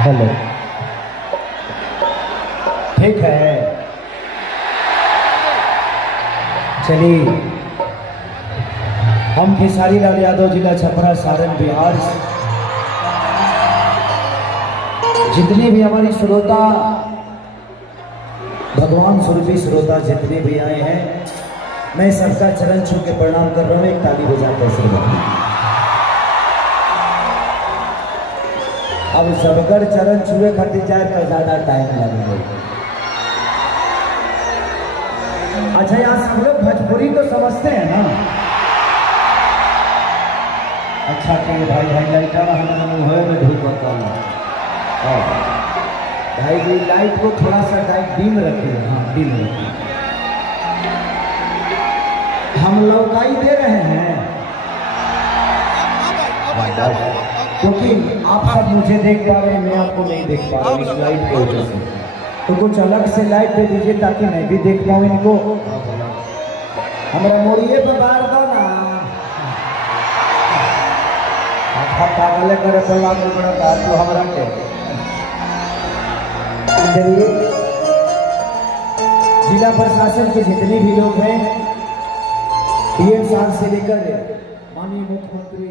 Hello, ठीक है, चलिए हम खेसारी लाल यादव जिला छपरा सारण बिहार से जितने भी हमारी श्रोता भगवान स्वरूपी श्रोता जितने भी आए हैं, मैं सबका चरण छू के प्रणाम कर रहा हूँ। एक ताली बजाकर श्रोता अब सबकर चरण छुए खातिर जाए तो ज्यादा टाइम लगेगा। अच्छा, यहाँ सब लोग भोजपुरी तो समझते हैं ना? अच्छा के भाई भाई लाइटा में धूप होता है भाई जी, लाइट को थोड़ा सा लाइट डिम रखिए। हाँ, डिम रखिए। हम लौकाई दे रहे हैं क्योंकि आप सब मुझे देख पा रहे हैं, मैं आपको नहीं देख पा रहा हूँ इस लाइट की वजह से। तो कुछ अलग से लाइट दे दीजिए ताकि मैं भी देख पाऊँ इनको। हमारा मोड़िए पर बार दो ना, पागल करे तो हमारा के। चलिए, जिला प्रशासन के जितने भी लोग हैं, डीएम साहब से लेकर माननीय मुख्यमंत्री